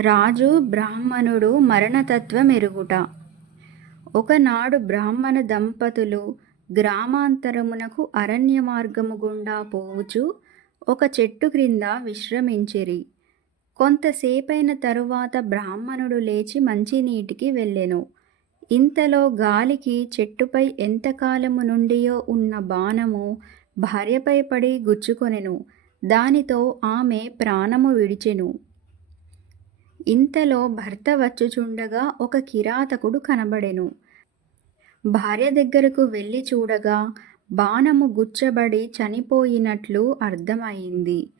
రాజు బ్రాహ్మణుడు మరణతత్వం ఎరుగుట ఒకనాడు బ్రాహ్మణ దంపతులు గ్రామాంతరమునకు అరణ్య మార్గము గుండా పోవుచు ఒక చెట్టు క్రింద విశ్రమించిరి. కొంతసేపైన తరువాత బ్రాహ్మణుడు లేచి మంచినీటికి వెళ్ళెను. ఇంతలో గాలికి చెట్టుపై ఎంతకాలము నుండియో ఉన్న బాణము భార్యపై పడి గుచ్చుకొనెను. దానితో ఆమె ప్రాణము విడిచెను. ఇంతలో భర్త వచ్చుచుండగా ఒక కిరాతకుడు కనబడెను. భార్య దగ్గరకు వెళ్ళి చూడగా బాణము గుచ్చబడి చనిపోయినట్లు అర్థమైంది.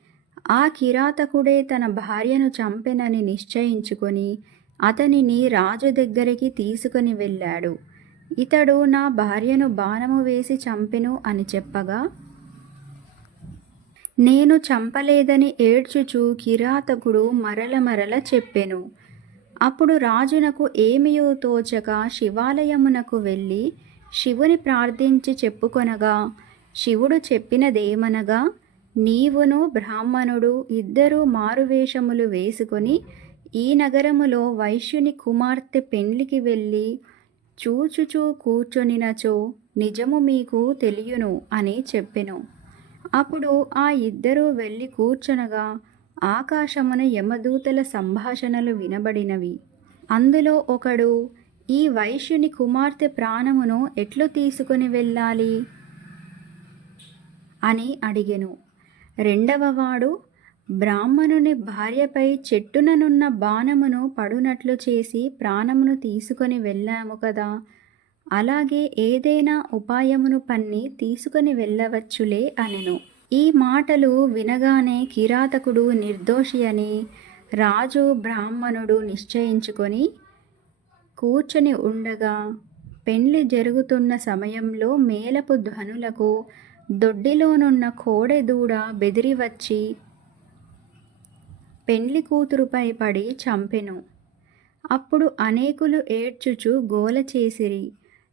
ఆ కిరాతకుడే తన భార్యను చంపెనని నిశ్చయించుకొని అతనిని రాజు దగ్గరికి తీసుకుని వెళ్ళాడు. ఇతడు నా భార్యను బాణము వేసి చంపెను అని చెప్పగా నేను చంపలేదని ఏడ్చుచు కిరాతకుడు మరల మరల చెప్పెను. అప్పుడు రాజునకు ఏమియో తోచక శివాలయమునకు వెళ్ళి శివుని ప్రార్థించి చెప్పుకొనగా శివుడు చెప్పినదేమనగా నీవును బ్రాహ్మణుడు ఇద్దరూ మారువేషములు వేసుకొని ఈ నగరములో వైశ్యుని కుమార్తె పెండ్లికి వెళ్ళి చూచుచూ కూర్చొనినచో నిజము మీకు తెలియను అని చెప్పెను. అప్పుడు ఆ ఇద్దరూ వెళ్ళి కూర్చొనగా ఆకాశమున యమదూతల సంభాషణలు వినబడినవి. అందులో ఒకడు ఈ వైశ్యుని కుమార్తె ప్రాణమును ఎట్లు తీసుకొని వెళ్ళాలి అని అడిగెను. రెండవవాడు బ్రాహ్మణుని భార్యపై చెట్టుననున్న బాణమును పడునట్లు చేసి ప్రాణమును తీసుకొని వెళ్ళాము కదా అలాగే ఏదైనా ఉపాయమును పన్ని తీసుకుని వెళ్ళవచ్చులే అనెను. ఈ మాటలు వినగానే కిరాతకుడు నిర్దోషి అని రాజు బ్రాహ్మణుడు నిశ్చయించుకొని కూర్చొని ఉండగా పెండ్లి జరుగుతున్న సమయంలో మేలపు ధ్వనులకు దొడ్డిలోనున్న కోడెదూడ బెదిరి వచ్చి పెండ్లి కూతురుపై పడి చంపెను. అప్పుడు అనేకులు ఏడ్చుచు గోల చేసిరి.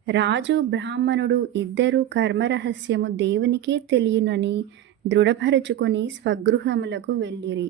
రాజు బ్రాహ్మణుడు ఇద్దరు కర్మరహస్యము దేవునికే తెలియనని దృఢపరుచుకొని స్వగృహములకు వెళ్ళిరి.